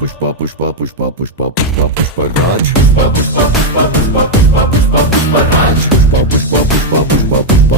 Pushpa Pushpa Pushpa Pushpa Pushpa Pushparaj Pushpa Pushpa Pushpa Pushpa Pushpa Pushpa Pushparaj Pushpa Pushpa Pushpa Pushpa Pushpa